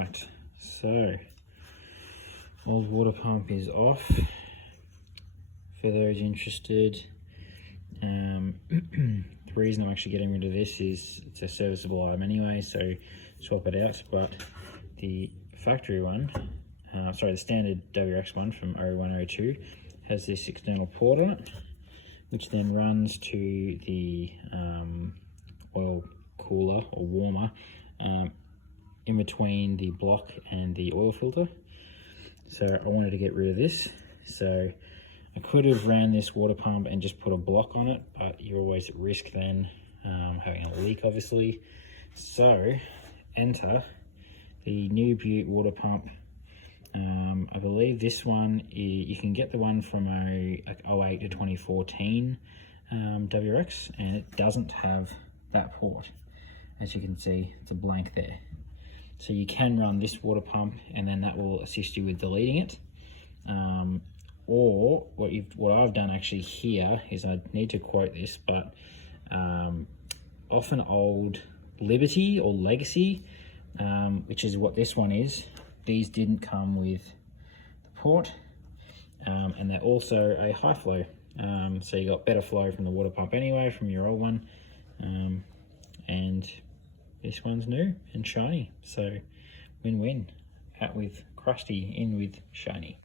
Right, so old water pump is off. For those interested, the reason I'm actually getting rid of this is it's a serviceable item anyway, so swap it out. But the factory one, the standard WRX one from 0102 has this external port on it, which then runs to the oil cooler or warmer in between the block and the oil filter. So I wanted to get rid of this. So I could have ran this water pump and just put a block on it, but you're always at risk then having a leak, obviously. So enter the new Butte water pump. I believe this one, you can get the one from a 08 to 2014 WRX, and it doesn't have that port. As you can see, it's a blank there. So you can run this water pump and then that will assist you with deleting it. Or what I've done actually here is, I need to quote this, but often old Liberty or Legacy, which is what this one is, these didn't come with the port, and they're also a high flow. So you got better flow from the water pump anyway from your old one, and this one's new and shiny, so win-win. Out with crusty, in with shiny.